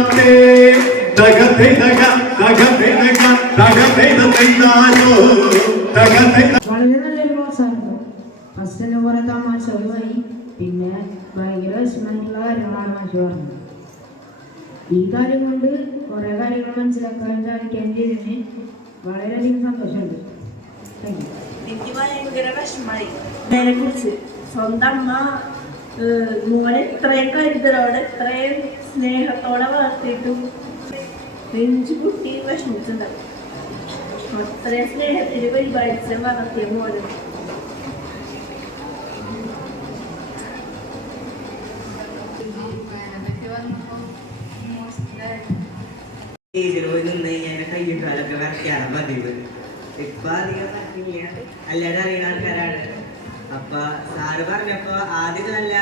താത്തേ തക തകതേ തക തകതേ തൈതാലോ തകതേ വളരെ നല്ലൊരു ക്ലാസ്സായിരുന്നു ഫസ്റ്റ് തന്നെ കുറെ തമാശകളുമായി പിന്നെ ഭയങ്കര വിഷമമായിട്ടുള്ള കാര്യങ്ങളാണ് മാഷ് പറഞ്ഞത്. ഈ കാര്യം കൊണ്ട് കുറെ കാര്യങ്ങൾ മനസ്സിലാക്കാനും സാധിക്കാൻ ചെയ്തതിന് വളരെയധികം സന്തോഷമുണ്ട്. എനിക്ക് ഭയങ്കര വിഷമായി കുറിച്ച് സ്വന്തം അമ്മ മോനെ ഇത്രയും കരുതലോടെ ഇത്രയും സ്നേഹത്തോടെ വളർത്തിയിട്ടും നെഞ്ചു കുട്ടി വിഷമിച്ചിട്ടുണ്ടാവും അത്രയും സ്നേഹത്തിൽ പരിപാലിച്ച് വളർത്തിയ മോനെ. നിന്ന് കയ്യും കാലൊക്കെ വരയ്ക്കാണ് പതിവ് ഇപ്പൊ അധികം അല്ലാതെ അറിയുന്ന ആൾക്കാരാണ്. അപ്പൊ സാറ് പറഞ്ഞപ്പോ ആദ്യം നല്ല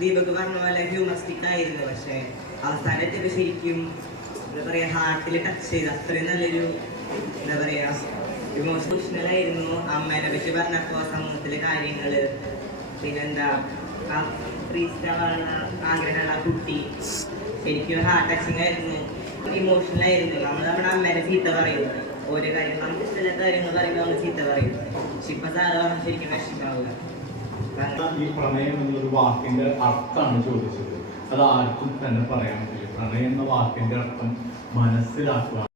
ദീപക് പറഞ്ഞ പോലെ ഹ്യൂമസ്റ്റിക് ആയിരുന്നു. പക്ഷെ അവസാനം എത്തിയപ്പോ ശരിക്കും എന്താ പറയാ ഹാർട്ടിൽ ടച്ച് ചെയ്ത് അത്രയും നല്ലൊരു എന്താ പറയാ ഇമോഷണൽ ആയിരുന്നു അമ്മേനെ പറ്റി പറഞ്ഞപ്പോ സമൂഹത്തിലെ കാര്യങ്ങൾ. പിന്നെന്താ ആഗ്രഹമുള്ള കുട്ടി. ശരിക്കും ഹാർട്ട് ടച്ചിങ് ആയിരുന്നു. ഇമോഷണൽ ആയിരുന്നു. നമ്മൾ നമ്മുടെ അമ്മേനെ ചീത്ത പറയുന്നത് ഓരോ കാര്യങ്ങൾ നമുക്ക് ഇഷ്ടമില്ലാത്ത കാര്യങ്ങൾ പറയുമ്പോൾ നമ്മൾ ചീത്ത പറയും ഈ പ്രണയം എന്നൊരു വാക്കിന്റെ അർത്ഥമാണ് ചോദിച്ചത്. അത് ആർക്കും തന്നെ പറയാൻ പറ്റില്ല. പ്രണയം എന്ന വാക്കിന്റെ അർത്ഥം മനസ്സിലാക്കുക.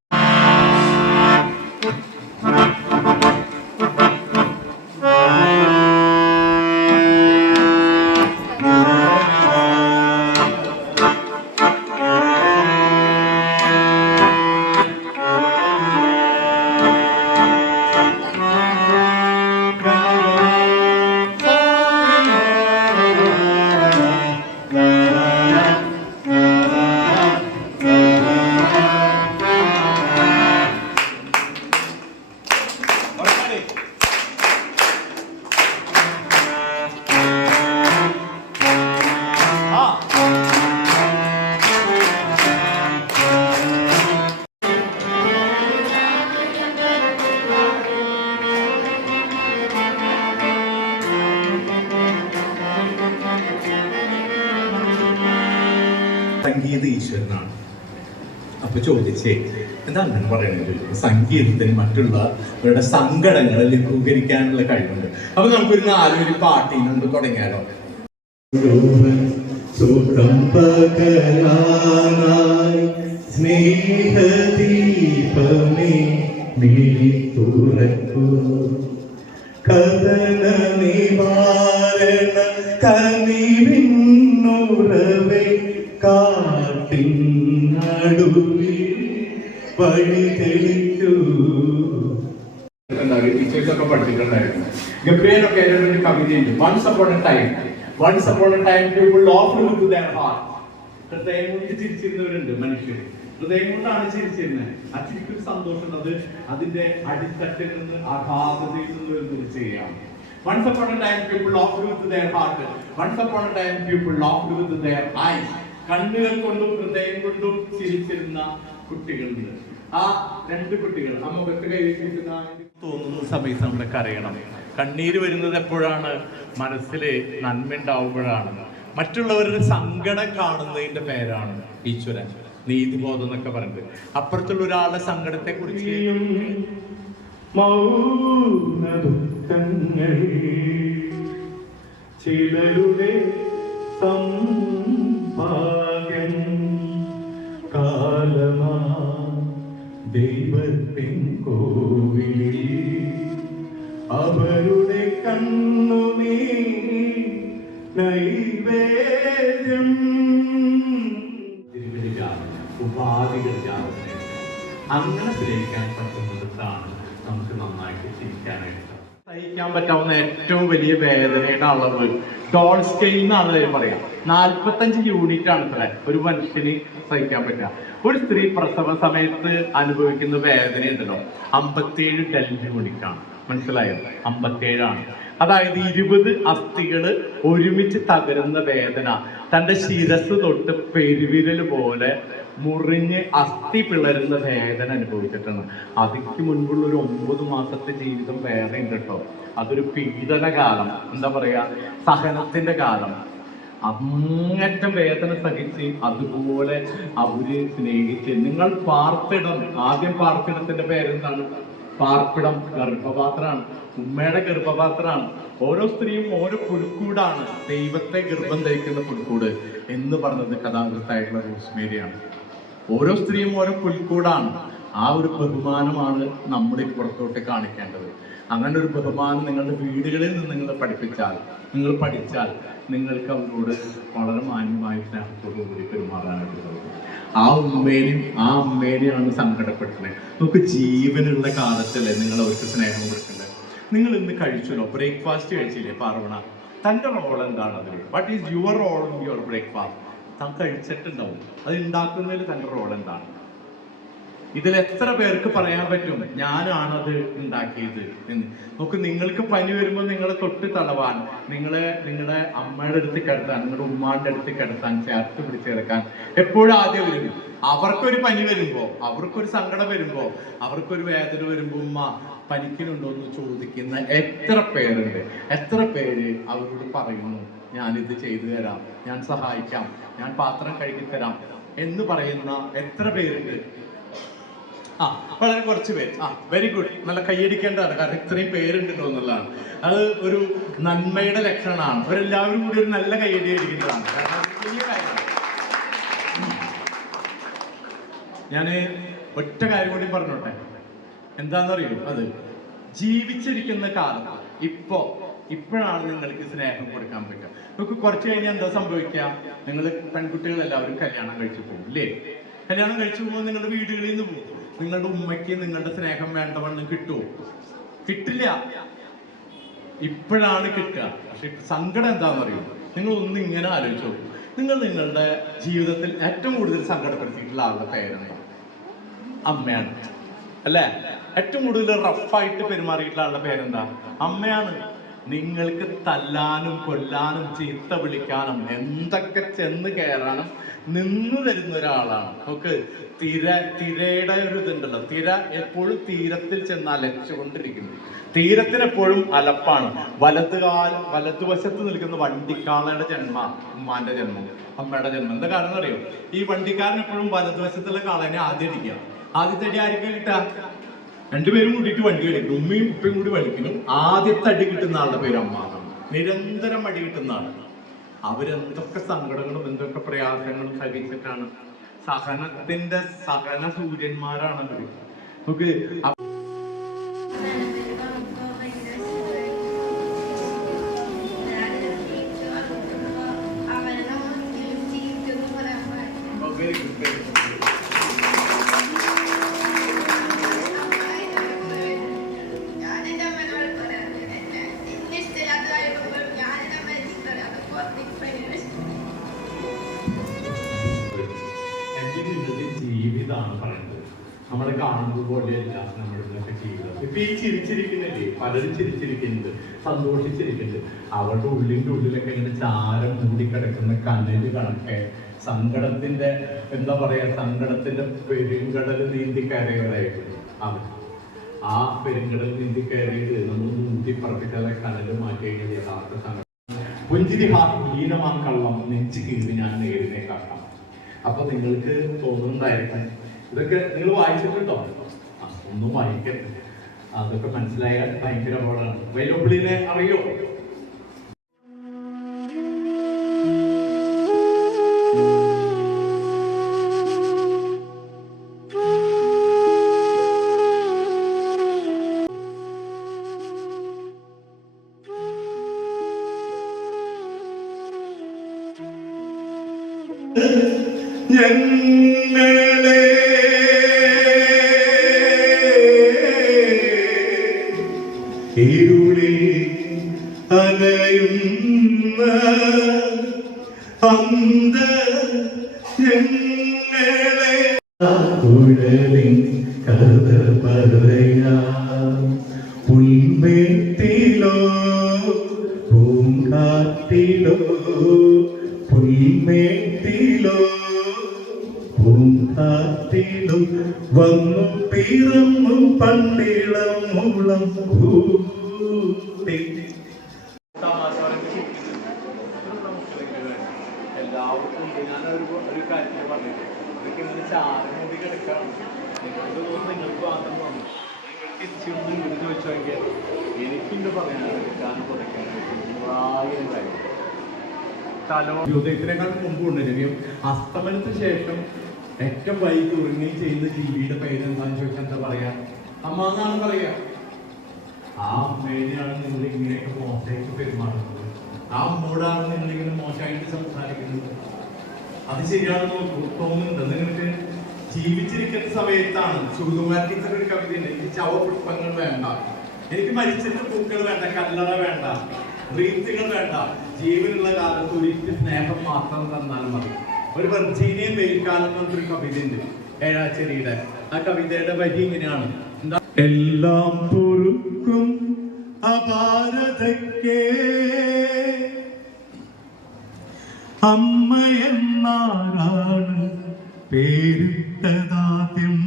ഈശ്വരനാണ്. അപ്പൊ ചോദിച്ചേ എന്താ അങ്ങനെ പറയുന്നത് സംഗീതത്തിന് മറ്റുള്ളവരുടെ സങ്കടങ്ങൾ ലഘൂകരിക്കാനുള്ള കഴിവുണ്ട്. അപ്പൊ നമുക്കൊരു നാലൊരു പാട്ടിൽ നിന്ന് തുടങ്ങിയാലോ? സുഖം സ്നേഹദീപമേ കഥന നിവാരണ കനിവിന്നുറവേ കാട്ടിൻ നടുവിൽ വഴി തെളിക്കൂ ടീച്ചേഴ്സൊക്കെ once upon a time once upon a time people of with their heart ഹൃദയം കൊണ്ട് ചിരിച്ചിരുന്നവരുണ്ട് മനുഷ്യർ. ഹൃദയം കൊണ്ടാണ് ചിരിച്ചിരുന്നത്. ആ ചിരിക്കൊരു സന്തോഷം അത് അതിന്റെ അടിത്തട്ടിൽ നിന്ന് അഗാധതയിൽ നിന്ന് വരുന്നത് ചെയ്യാം. Once upon a time people of with their heart once upon a time people of with their eyes കണ്ണുകൾ കൊണ്ടും ഹൃദയം കൊണ്ടും ചിരിച്ചിരുന്ന കുട്ടികളുണ്ട്. ആ രണ്ട് കുട്ടികൾ ആ മുഖത്ത് കൈവച്ചിരിക്കുന്ന തോന്നുന്ന സമയത്ത് നമ്മുടെ കരയണം. കണ്ണീര് വരുന്നത് എപ്പോഴാണ്? മനസ്സിലെ നന്മ ഉണ്ടാവുമ്പോഴാണ്. മറ്റുള്ളവരുടെ സങ്കടം കാണുന്നതിന്റെ പേരാണ് ഈശ്വരൻ നീതിബോധം എന്നൊക്കെ പറയുന്നത് അപ്പുറത്തുള്ള ഒരാളുടെ സങ്കടത്തെ കുറിച്ച് ചിലരുടെ സംഭാഗ്യം കാലമാ ദൈവത്തിൻ കോവിലിൽ അവരുടെ കണ്ണുനീ നൈവേദ്യം. ഉപാധികളിലാണ് അങ്ങനെ സ്നേഹിക്കാൻ പറ്റുന്നിടത്താണ് നമുക്ക് നന്നായിട്ട് ചിരിക്കാനായിട്ട്. സഹിക്കാൻ പറ്റാവുന്ന ഏറ്റവും വലിയ വേദനയുടെ അളവ്. ഡോൾ സ്കെയിൽ എന്നാണ് അദ്ദേഹം പറയാം. നാൽപ്പത്തഞ്ച് യൂണിറ്റ് ആണ് ഇത്ര. ഒരു മനുഷ്യന് സഹിക്കാൻ പറ്റുക. ഒരു സ്ത്രീ പ്രസവ സമയത്ത് അനുഭവിക്കുന്ന വേദന ഉണ്ടല്ലോ. അമ്പത്തിയേഴ് ഡെൽ യൂണിറ്റ് ആണ്. മനസ്സിലായോ? അമ്പത്തിയേഴാണ്. അതായത് ഇരുപത് അസ്ഥികൾ ഒരുമിച്ച് തകരുന്ന വേദന. തന്റെ ശിരസ് തൊട്ട് പെരുവിരൽ പോലെ മുറിഞ്ഞ് അസ്ഥി പിളരുന്ന വേദന അനുഭവിച്ചിട്ടാണ്. അതിക്ക് മുൻപുള്ള ഒരു ഒമ്പത് മാസത്തെ ജീവിതം വേറെ ഉണ്ട് കേട്ടോ. അതൊരു പീഡന കാലം. എന്താ പറയാ? സഹനത്തിന്റെ കാലം. അങ്ങറ്റം വേദന സഹിച്ച് അതുപോലെ അവർ സ്നേഹിച്ച് നിങ്ങൾ പാർപ്പിടം. ആദ്യം പാർപ്പിടത്തിന്റെ പേരെന്താണ്? പാർപ്പിടം ഗർഭപാത്രമാണ്. ഉമ്മയുടെ ഗർഭപാത്രമാണ്. ഓരോ സ്ത്രീയും ഓരോ പുൽക്കൂടാണ്. ദൈവത്തെ ഗർഭം ധരിക്കുന്ന പുൽക്കൂട് എന്ന് പറഞ്ഞത് കഥാകൃത്തായിട്ടുള്ള റോസ്മേരിയാണ്. ഓരോ സ്ത്രീയും ഓരോ പുൽക്കൂടാണ്. ആ ഒരു ബഹുമാനമാണ് നമ്മൾ പുറത്തോട്ട് കാണിക്കേണ്ടത്. അങ്ങനെ ഒരു ബഹുമാനം നിങ്ങളുടെ വീടുകളിൽ നിന്ന് നിങ്ങൾ പഠിപ്പിച്ചാൽ നിങ്ങൾ പഠിച്ചാൽ നിങ്ങൾക്ക് അവരോട് വളരെ മാന്യമായ സ്നേഹത്തോടു കൂടി പെരുമാറാനായിട്ട് ആ ഉമ്മേനെയും ആ അമ്മേനെയാണ് സങ്കടപ്പെടുത്തുന്നത്. നമുക്ക് ജീവനുള്ള കാലത്തല്ലേ നിങ്ങൾ അവർക്ക് സ്നേഹം കൊടുക്കേണ്ടത്? നിങ്ങൾ ഇന്ന് കഴിച്ചല്ലോ ബ്രേക്ക്ഫാസ്റ്റ് കഴിച്ചില്ലേ പാർവണ? തന്റെ റോൾ എന്താണ് അതിൽ what is your role in your breakfast താൻ കഴിച്ചിട്ടുണ്ടാവും. അത് ഉണ്ടാക്കുന്നതിൽ തന്റെ റോൾ എന്താണ്? ഇതിൽ എത്ര പേർക്ക് പറയാൻ പറ്റും? ഞാനാണത് ഉണ്ടാക്കിയത് എന്ന്. നോക്ക് നിങ്ങൾക്ക് പനി വരുമ്പോൾ നിങ്ങളെ തൊട്ട് തടവാൻ നിങ്ങളെ നിങ്ങളുടെ അമ്മയുടെ അടുത്ത് കിടത്താൻ നിങ്ങളുടെ ഉമ്മാന്റെ അടുത്ത് കിടത്താൻ ചേർത്ത് പിടിച്ച് കിടക്കാൻ എപ്പോഴും ആദ്യം വരും. അവർക്കൊരു പനി വരുമ്പോ അവർക്കൊരു സങ്കടം വരുമ്പോ അവർക്കൊരു വേദന വരുമ്പോ ഉമ്മ പനിക്കുന്നുണ്ടോ എന്ന് ചോദിക്കുന്ന എത്ര പേരുണ്ട്? എത്ര പേര് അവരോട് പറയുന്നു? ഞാനിത് ചെയ്തു തരാം. ഞാൻ സഹായിക്കാം. ഞാൻ പാത്രം കഴുകി തരാം എന്ന് പറയുന്ന എത്ര പേരുണ്ട്? ആ വളരെ കുറച്ച് പേര്. ആ വെരി ഗുഡ് നല്ല കൈയടിക്കേണ്ടതാണ്. കാരണം ഇത്രയും പേരുണ്ട് എന്നുള്ളതാണ് അത് ഒരു നന്മയുടെ ലക്ഷണമാണ്. അവരെല്ലാവരും കൂടി ഒരു നല്ല കൈയടി അടിക്കേണ്ടതാണ് കാരണം ഒറ്റ കാര്യം കൂടി പറഞ്ഞോട്ടെ. എന്താണെന്നറിയോ? അത് ജീവിച്ചിരിക്കുന്ന കാലം ഇപ്പോ ഇപ്പോഴാണ് നിങ്ങൾക്ക് സ്നേഹം കൊടുക്കാൻ പറ്റുക. നിങ്ങൾക്ക് കുറച്ച് കഴിഞ്ഞാൽ എന്താ സംഭവിക്കുക? നിങ്ങൾ പെൺകുട്ടികൾ എല്ലാവരും കല്യാണം കഴിച്ചു പോകും അല്ലേ കല്യാണം കഴിച്ചു പോകുമ്പോൾ നിങ്ങളുടെ വീടുകളിൽ നിന്ന് പോകും. നിങ്ങളുടെ ഉമ്മയ്ക്ക് നിങ്ങളുടെ സ്നേഹം വേണ്ടവണ്ണം കിട്ടുമോ കിട്ടില്ല. ഇപ്പോഴാണ് കിട്ടുക. പക്ഷെ സങ്കടം എന്താണെന്നറിയോ? നിങ്ങൾ ഒന്ന് ഇങ്ങനെ ആലോചിച്ചു നിങ്ങൾ നിങ്ങളുടെ ജീവിതത്തിൽ ഏറ്റവും കൂടുതൽ സങ്കടപ്പെടുത്തിയിട്ടുള്ള ആളുടെ പേരാണ് അമ്മയാണ്. അല്ലേ? ഏറ്റവും കൂടുതൽ റഫായിട്ട് പെരുമാറിയിട്ടുള്ള ആളുടെ പേരെന്താ? അമ്മയാണ്. നിങ്ങൾക്ക് തല്ലാനും കൊല്ലാനും ചീത്ത വിളിക്കാനും എന്തൊക്കെ ചെന്ന് കയറാനും നിന്നു തരുന്ന ഒരാളാണ്. നമുക്ക് തിര തിരയുടെ ഒരു ഇതുണ്ടല്ലോ. തിര എപ്പോഴും തീരത്തിൽ ചെന്ന് അലച്ചുകൊണ്ടിരിക്കുന്നു. തീരത്തിന് എപ്പോഴും അലപ്പാണ് വലതുകാല വലതുവശത്ത് നിൽക്കുന്ന വണ്ടിക്കാളയുടെ ജന്മ ഉമ്മാന്റെ ജന്മം അമ്മയുടെ ജന്മം. എന്താ കാരണം അറിയോ? ഈ വണ്ടിക്കാരൻ എപ്പോഴും വലതുവശത്തുള്ള കാളനെ ആദ്യം അടിക്കുക ആദ്യത്തെ ആർക്കും കിട്ടുക? രണ്ടുപേരും കൂട്ടിട്ട് വണ്ടി കളിക്കും ഉമ്മയും ഉപ്പയും കൂടി വലിക്കുന്നു ആദ്യത്തെ അടി കിട്ടുന്ന ആളുടെ പേര് അമ്മ നിരന്തരം അടി കിട്ടുന്ന ആൾ. അവരെന്തൊക്കെ സങ്കടങ്ങളും എന്തൊക്കെ പ്രയാസങ്ങളും സഹിച്ചിട്ടാണ് സഹനത്തിന്റെ സഹന സൂര്യന്മാരാണ് നമുക്ക് ജീവിതമാണ് പറയുന്നത്. നമ്മൾ കാണുന്നത് പോലെയല്ല ഇന്നത്തെ ജീവിതം. ഇപ്പൊ ഈ ചിരിച്ചിരിക്കുന്നില്ലേ? പലരും ചിരിച്ചിരിക്കുന്നുണ്ട് സന്തോഷിച്ചിരിക്കുന്നുണ്ട്. അവരുടെ ഉള്ളിന്റെ ഉള്ളിലൊക്കെ ഇങ്ങനെ ചാരം മൂടിക്കിടക്കുന്ന കണ്ണിൽ കണക്കെ സങ്കടത്തിന്റെ എന്താ പറയാ സങ്കടത്തിന്റെ പെരുങ്കടൽ നീന്തി കയറിയവരായിരുന്നു അവർ ആ പെരുങ്കടൽ നീന്തി കയറിയത് നമ്മൾ നൂറ്റി പറപ്പിക്കാതെ കണൽ മാറ്റി കഴിഞ്ഞാൽ യഥാർത്ഥ സങ്കടം. പുഞ്ചിരി ഹാ കള്ളം നെഞ്ചു കീറി ഞാൻ നേരിനെ കാട്ടാം അപ്പൊ നിങ്ങൾക്ക് തോന്നുന്നുണ്ടായിരിക്കും. ഇതൊക്കെ നിങ്ങൾ വായിച്ചിട്ടുണ്ടോ? ഒന്നും വായിക്കരുത് അതൊക്കെ മനസ്സിലായാൽ ഭയങ്കര അപകടമാണ്. വെല്ലുവിളിനെ അറിയോ? പുൽമേട്ടിലോ പൂങ്കാറ്റിലോ പുൽമേട്ടിലോ പൂങ്കാറ്റിലും വന്നു പിറന്നു പണ്ടിളം മുളം കൂട്ടി പറഞ്ഞിട്ട് ഞാൻ ഒരു ഒരു കാര്യത്തിൽ പറഞ്ഞിട്ട് ഇതൊക്കെ ഇങ്ങനെ ചാരി മൂടി കിടക്കണം നിങ്ങൾക്ക് തോന്നുന്നു നിങ്ങൾക്ക് മാത്രം തോന്നുന്നു നിങ്ങൾ ഒന്ന് ഇങ്ങോട്ട് ചോദിച്ചു നോക്കിയാൽ എനിക്കിന്റെ പറയാനുള്ളത് ഉദയത്തിനേക്കാൾ നൂറായിരം കാര്യം മുമ്പ് ഉണ്ടെങ്കിലും അസ്തമനത്തിന് ശേഷം ഏറ്റവും വൈകി ഉറങ്ങി ചെയ്യുന്ന ജീവിയുടെ പേര് എന്താണെന്ന് ചോദിച്ചാൽ എന്താ പറയാ? അമ്മ എന്നാണ് പറയാ? ആ അമ്മേനെയാണ് നിങ്ങൾ ഇങ്ങനെയൊക്കെ മോശമായിട്ട് പെരുമാറുന്നത്. ആ അമ്മോടാണ് നിങ്ങൾ ഇങ്ങനെ മോശമായിട്ട് സംസാരിക്കുന്നത്. അത് ശരിയാണെന്ന് തോന്നുന്നുണ്ട് നിങ്ങൾക്ക് ജീവിച്ചിരിക്കുന്ന സമയത്താണ് ടീച്ചർ ഒരു കവിതയുണ്ട് എനിക്ക് ചവപുഷ്പങ്ങൾ വേണ്ട. എനിക്ക് മരിച്ചിട്ട് പൂക്കൾ വേണ്ട കല്ലറ വേണ്ട റീത്തുകൾ വേണ്ട. ജീവനുള്ള കാലത്ത് ഒരിക്കൽ സ്നേഹം മാത്രം തന്നാൽ മതി. ഒരു വെർജീനിയൻ വെയിൽക്കാലം എന്നൊരു കവിതയുണ്ട് ഏഴാച്ചേരിയുടെ. ആ കവിതയുടെ വരി ഇങ്ങനെയാണ്. എല്ലാം പൊറുക്കും അമ്മ അമ്മയെന്നാരാണ് പേരിട്ടതാദ്യം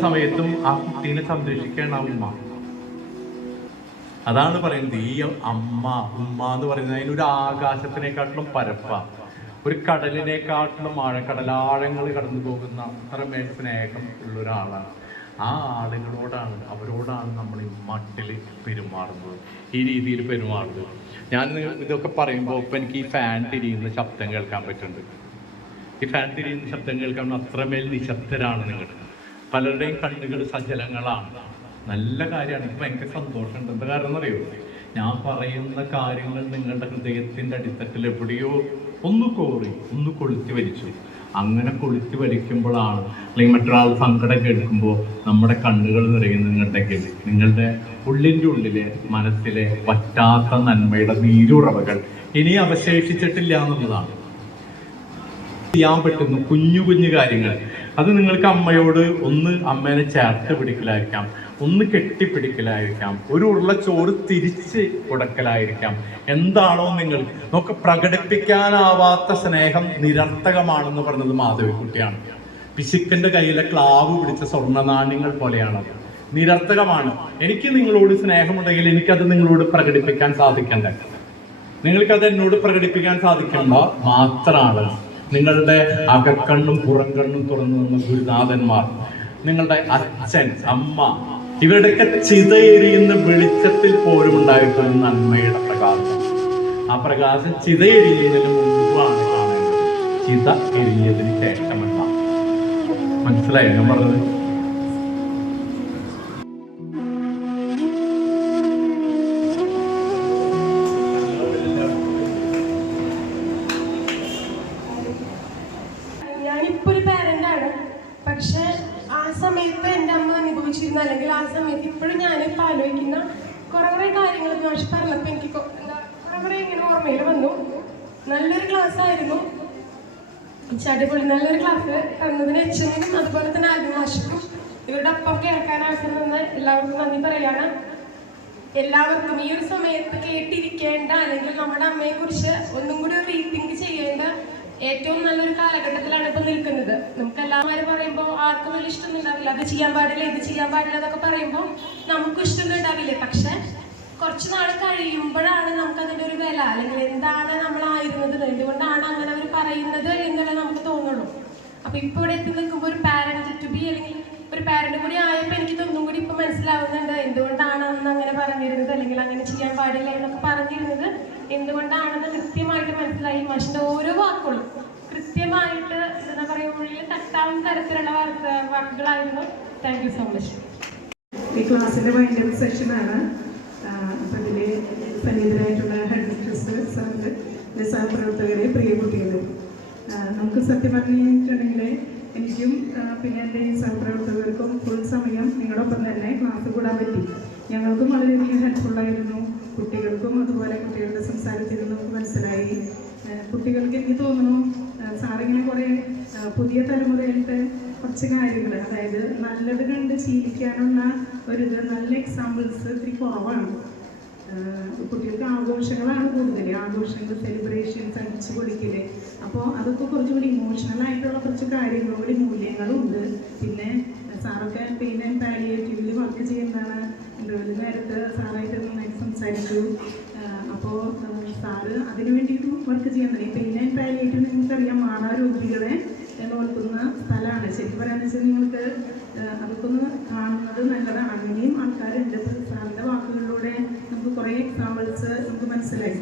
സമയത്തും ആ കുട്ടീനെ സംരക്ഷിക്കേണ്ട ഉമ്മ അതാണ് പറയുന്നത്. ഈ അമ്മ ഉമ്മ എന്ന് പറയുന്നത് അതിനൊരു ആകാശത്തിനെക്കാട്ടിലും പരപ്പ. ഒരു കടലിനെക്കാട്ടിലും ആഴ കടലാഴങ്ങൾ കടന്നു പോകുന്ന അത്രമേൽ സ്നേഹം ഉള്ള ഒരാളാണ്. ആ ആളുകളോടാണ് അവരോടാണ് നമ്മൾ ഈ മട്ടിൽ പെരുമാറുന്നത്. ഈ രീതിയിൽ പെരുമാറുന്നത്. ഞാൻ ഇതൊക്കെ പറയുമ്പോൾ ഇപ്പം എനിക്ക് ഈ ഫാൻ തിരിയുന്ന ശബ്ദം കേൾക്കാൻ പറ്റുന്നുണ്ട്. ഈ ഫാൻ തിരിയുന്ന ശബ്ദം കേൾക്കാൻ അത്രമേൽ നിശബ്ദരാണ് നിങ്ങൾ. പലരുടെയും കണ്ണുകൾ സജലങ്ങളാണ്. നല്ല കാര്യമാണ്. എനിക്ക് സന്തോഷമുണ്ട്. എന്താ കാരണം എന്നറിയോ ഞാൻ പറയുന്ന കാര്യങ്ങൾ നിങ്ങളുടെ ഹൃദയത്തിന്റെ അടിത്തട്ടിൽ എവിടെയോ ഒന്ന് കോറി ഒന്ന് കൊളുത്തി വലിച്ചു. അങ്ങനെ കൊളുത്തി വലിക്കുമ്പോഴാണ് അല്ലെങ്കിൽ മറ്റൊരാൾ സങ്കടം കേൾക്കുമ്പോൾ നമ്മുടെ കണ്ണുകൾ നിറയുന്ന നിങ്ങളുടെങ്കിൽ നിങ്ങളുടെ ഉള്ളിന്റെ ഉള്ളിലെ മനസ്സിലെ പറ്റാത്ത നന്മയുടെ നീരുറവകൾ ഇനി അവശേഷിച്ചിട്ടില്ല എന്നുള്ളതാണ്. ചെയ്യാൻ പറ്റുന്ന കുഞ്ഞു കുഞ്ഞു കാര്യങ്ങൾ. അത് നിങ്ങൾക്ക് അമ്മയോട് ഒന്ന് അമ്മേനെ ചേർത്ത് പിടിക്കലായിരിക്കാം ഒന്ന് കെട്ടിപ്പിടിക്കലായിരിക്കാം ഒരു ഉരുള ചോറ് തിരിച്ച് കൊടുക്കലായിരിക്കാം. എന്താണോ നിങ്ങൾ? നമുക്ക് പ്രകടിപ്പിക്കാനാവാത്ത സ്നേഹം നിരർത്ഥകമാണെന്ന് പറഞ്ഞത് മാധവിക്കുട്ടിയാണ്. പിശുക്കന്റെ കയ്യിലെ ക്ലാവ് പിടിച്ച സ്വർണ നാണ്യങ്ങൾ പോലെയാണ്. നിരർത്ഥകമാണ്. എനിക്ക് നിങ്ങളോട് സ്നേഹമുണ്ടെങ്കിൽ എനിക്കത് നിങ്ങളോട് പ്രകടിപ്പിക്കാൻ സാധിക്കണ്ടേ? നിങ്ങൾക്കത് എന്നോട് പ്രകടിപ്പിക്കാൻ സാധിക്കേണ്ട? മാത്രമാണ്. നിങ്ങളുടെ അകക്കണ്ണും പുറംകണ്ണും തുറന്നു നിന്ന ഗുരുനാഥന്മാർ നിങ്ങളുടെ അച്ഛൻ അമ്മ ഇവരുടെയൊക്കെ ചിതയെരിയുന്ന വെളിച്ചത്തിൽ പോലും ഉണ്ടായിട്ടൊരു നന്മയുടെ പ്രകാശം. ആ പ്രകാശം ചിതയെരിയുന്നതിന് മുമ്പാണ് കാണേണ്ടത് ചിത എരിഞ്ഞതിന് ശേഷമല്ല. മനസ്സിലായി ഞാൻ പറഞ്ഞത്? ആലോചിക്കുന്ന കുറെ കുറെ കാര്യങ്ങൾ മാഷ് പറഞ്ഞപ്പോൾ എനിക്ക് എന്താ കുറെ കുറെ ഇങ്ങനെ ഓർമ്മയിൽ വന്നു. നല്ലൊരു ക്ലാസ് ആയിരുന്നു. ചടിപൊളി നല്ലൊരു ക്ലാസ് തന്നതിന് എച്ചനും അതുപോലെ തന്നെ ആദ്യം മാഷിക്കും ഇവരുടെ ഒപ്പം കേൾക്കാൻ അവസരം തന്ന എല്ലാവർക്കും നന്ദി പറയാണ്. എല്ലാവർക്കും ഈ ഒരു സമയത്ത് കേട്ടിരിക്കേണ്ട അല്ലെങ്കിൽ നമ്മുടെ അമ്മയെ കുറിച്ച് ഒന്നും കൂടി റീതിങ്ക് ചെയ്യേണ്ട ഏറ്റവും നല്ലൊരു കാലഘട്ടത്തിലാണ് ഇപ്പൊ നിൽക്കുന്നത്. നമുക്ക് എല്ലാവരും പറയുമ്പോൾ ഇഷ്ടമൊന്നും ഉണ്ടാവില്ല അത് ചെയ്യാൻ പാടില്ല ഇത് ചെയ്യാൻ പാടില്ല എന്നൊക്കെ പറയുമ്പോൾ നമുക്കും ഇഷ്ടമൊന്നും ഉണ്ടാവില്ല പക്ഷെ കുറച്ച് നാൾ കഴിയുമ്പോഴാണ് നമുക്ക് അതിന്റെ ഒരു വില. അല്ലെങ്കിൽ എന്താണ് നമ്മളായിരുന്നത് എന്തുകൊണ്ടാണ് അങ്ങനെ അവർ പറയുന്നത് എന്നല്ലേ നമുക്ക് തോന്നുള്ളൂ. അപ്പൊ ഇപ്പൊ ഇവിടെ എത്തി നിൽക്കുമ്പോൾ ഒരു പാരന്റ് ടു ബി അല്ലെങ്കിൽ ഒരു പാരന്റ് കൂടി ആയപ്പോൾ എനിക്ക് ഇതൊന്നും കൂടി ഇപ്പൊ മനസ്സിലാവുന്നുണ്ട്. എന്തുകൊണ്ടാണ് അന്ന് അങ്ങനെ പറഞ്ഞിരുന്നത്? അല്ലെങ്കിൽ അങ്ങനെ ചെയ്യാൻ പാടില്ല എന്നൊക്കെ പറഞ്ഞിരുന്നത്. എന്തുകൊണ്ടാണെന്ന് കൃത്യമായിട്ട് മനസ്സിലായി. മനുഷ്യന്റെ ഓരോ വാക്കുകളും കൃത്യമായിട്ട് എന്താ പറയുക ഉള്ളിൽ തട്ടാവുന്ന തരത്തിലുള്ള വർക്ക് വാക്കുകളായിരുന്നു താങ്ക് യു സോ മച്ച് ഈ ക്ലാസ്സിന്റെ വൈൻഡപ്പ് സെഷനാണ് അപ്പം ഇതിൽ സന്നിധരായിട്ടുള്ള ഹെഡ് മിസ്ട്രസ് സാറിന്റെ സഹപ്രവർത്തകരെ പ്രിയ കുട്ടികളെ. നമുക്ക് സത്യം പറഞ്ഞിട്ടുണ്ടെങ്കിൽ എനിക്കും പിന്നെ എന്റെ ഈ സഹപ്രവർത്തകർക്കും ഫുൾ സമയം നിങ്ങളോടൊപ്പം തന്നെ ക്ലാസ് കൂടാൻ പറ്റി. ഞങ്ങൾക്കും വളരെയധികം ഹെൽപ്ഫുള്ളായിരുന്നു കുട്ടികൾക്കും അതുപോലെ കുട്ടികളുടെ സംസാരത്തിൽ നമുക്ക് മനസ്സിലായി. കുട്ടികൾക്ക് എനിക്ക് തോന്നുന്നു സാറിങ്ങനെ കുറേ പുതിയ തലമുറയിലത്തെ കുറച്ച് കാര്യങ്ങൾ അതായത് നല്ലത് കണ്ട് ശീലിക്കാനുള്ള ഒരു ഇത് നല്ല എക്സാമ്പിൾസ് ഇത്തിരി കുറവാണ്. കുട്ടികൾക്ക് ആഘോഷങ്ങളാണ് കൂടുതൽ ആഘോഷങ്ങൾ സെലിബ്രേഷൻസ് അടിച്ചു പൊളിക്കൽ. അപ്പോൾ അതൊക്കെ കുറച്ചുകൂടി ഇമോഷണൽ ആയിട്ടുള്ള കുറച്ച് കാര്യങ്ങളും കൂടി മൂല്യങ്ങളും ഉണ്ട്. പിന്നെ സാറൊക്കെ പെയിൻ ആൻഡ് പാലിയേറ്റീവിൽ വർക്ക് ചെയ്യുന്നതാണ്. ഇന്റർവ്യൂവിൽ നേരത്തെ സാറായിട്ട് നന്നായിട്ട് സംസാരിച്ചു. അപ്പോൾ സാറ് അതിന് വേണ്ടിയിട്ട് വർക്ക് ചെയ്യാൻ ഈ ഇന്ന ആൻഡ് പാലിയേറ്റീവ് നിങ്ങൾക്കറിയാം മാറാരോഗികളെ നോക്കുന്ന സ്ഥലമാണ്. ശരിക്കും പറയാന്ന് വെച്ചാൽ നിങ്ങൾക്ക് അതൊക്കെ കാണുന്നത് നല്ലതാണ്. അങ്ങനെയും ആൾക്കാരുണ്ട്. ഇപ്പൊ സാറിന്റെ വാക്കുകളിലൂടെ നമുക്ക് കുറേ എക്സാമ്പിൾസ് നമുക്ക് മനസ്സിലായി.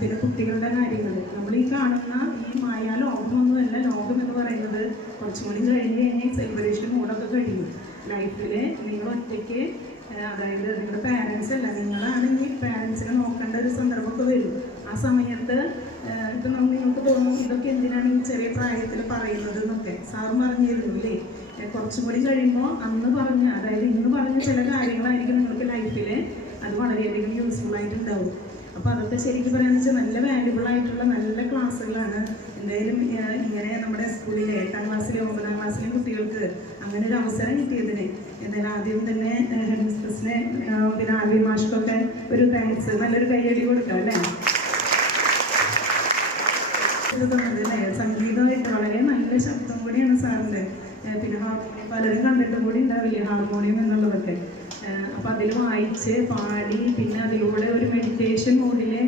പിന്നെ കുട്ടികളുടെ കാര്യങ്ങൾ. നമ്മൾ ഈ കാണുന്ന ഈ മായ ലോകമൊന്നുമല്ല ലോകം എന്ന് പറയുന്നത് കുറച്ചും കൂടി കഴിഞ്ഞ് കഴിഞ്ഞാൽ സെലിബ്രേഷൻ മൂടൊക്കെ കഴിയും. ലൈഫിൽ നിങ്ങൾ ഒറ്റയ്ക്ക് അതായത് നിങ്ങളുടെ പാരൻസ് അല്ല നിങ്ങളാണ് ഈ പാരൻസിനെ നോക്കേണ്ട ഒരു സന്ദർഭമൊക്കെ വരും. ആ സമയത്ത് ഇപ്പം നമുക്ക് നിങ്ങൾക്ക് തോന്നും ഇതൊക്കെ എന്തിനാണ് ഈ ചെറിയ പ്രായത്തിൽ പറയുന്നത് എന്നൊക്കെ സാറ് പറഞ്ഞിരുന്നു അല്ലേ? കുറച്ചും കൂടി കഴിയുമ്പോൾ അന്ന് പറഞ്ഞ അതായത് ഇന്ന് പറഞ്ഞ ചില കാര്യങ്ങളായിരിക്കും നിങ്ങൾക്ക് ലൈഫിൽ അത് വളരെയധികം യൂസ്ഫുൾ ആയിട്ടുണ്ടാവും. അപ്പോൾ അതൊക്കെ ശരിക്കും പറയാന്ന് വെച്ചാൽ നല്ല വാല്യുബിൾ ആയിട്ടുള്ള നല്ല ക്ലാസ്സുകളാണ് എന്തായാലും ഇങ്ങനെ നമ്മുടെ സ്കൂളിലെ എട്ടാം ക്ലാസ്സിലെ ഒമ്പതാം ക്ലാസ്സിലെ കുട്ടികൾക്ക് അങ്ങനെ ഒരു അവസരം കിട്ടിയതിന്. എന്തായാലും ആദ്യം തന്നെ ഹെഡ് മിസ്ട്രസിനെ പിന്നെ ആൽവി മാഷ്ക്കൊക്കെ ഒരു താങ്ക്സ് നല്ലൊരു കൈയടി കൊടുക്കാം അല്ലേ? അല്ലേ? സംഗീതമായിട്ട് വളരെ നല്ല ശബ്ദം കൂടിയാണ് സാറിന്റെ. പിന്നെ ഹാർമോണിയം പലരും കണ്ടിട്ടും കൂടി ഉണ്ടാവില്ലേ? ഹാർമോണിയം എന്നുള്ളതൊക്കെ. അപ്പം അതിൽ വായിച്ച് പാടി പിന്നെ അതിലൂടെ ഒരു മെഡിറ്റേഷൻ മൂഡിലെ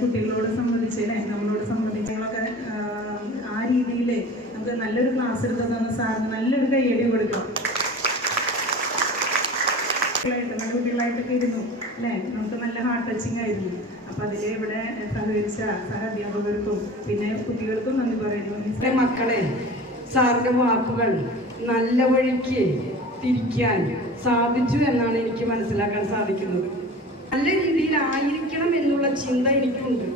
കുട്ടികളോട് സംബന്ധിച്ച് അല്ലേ? നമ്മളോട് സംബന്ധിച്ചങ്ങളൊക്കെ ആ രീതിയിൽ നമുക്ക് നല്ലൊരു ക്ലാസ് എടുത്തു തന്ന സാറിന് നല്ലൊരു കൈയടി കൊടുക്കാം കുട്ടികളായിട്ട് നല്ല ഇരുന്നു അല്ലേ? നമുക്ക് നല്ല ഹാർട്ട് ടച്ചിങ് ആയിരുന്നു. അപ്പൊ അതിൽ ഇവിടെ സഹകരിച്ച സഹ അധ്യാപകർക്കും പിന്നെ കുട്ടികൾക്കും നന്ദി പറയുന്നു. മക്കളെ സാറിന്റെ വാക്കുകൾ നല്ല വഴിക്ക് തിരിക്കാൻ സാധിച്ചു എന്നാണ് എനിക്ക് മനസ്സിലാക്കാൻ സാധിക്കുന്നത്. നല്ല രീതിയിലായിരിക്കണം എന്നുള്ള ചിന്ത എനിക്കുണ്ട്.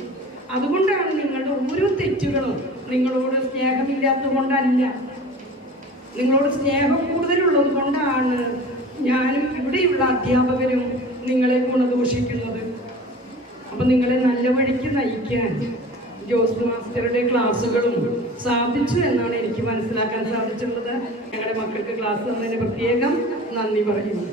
അതുകൊണ്ടാണ് നിങ്ങളുടെ ഓരോ തെറ്റുകളും നിങ്ങളോട് സ്നേഹമില്ലാത്തത് കൊണ്ടല്ല നിങ്ങളോട് സ്നേഹം കൂടുതലുള്ളത് കൊണ്ടാണ് ഞാനും ഇവിടെയുള്ള അധ്യാപകരും നിങ്ങളെ ഗുണദോഷിക്കുന്നത്. അപ്പം നിങ്ങളെ നല്ല വഴിക്ക് നയിക്കാൻ ജോസ് മാസ്റ്ററുടെ ക്ലാസ്സുകളും സാധിച്ചു എന്നാണ് എനിക്ക് മനസ്സിലാക്കാൻ സാധിച്ചിട്ടുള്ളത്. ഞങ്ങളുടെ മക്കൾക്ക് ക്ലാസ് തന്നതിന് പ്രത്യേകം നന്ദി പറയുന്നു.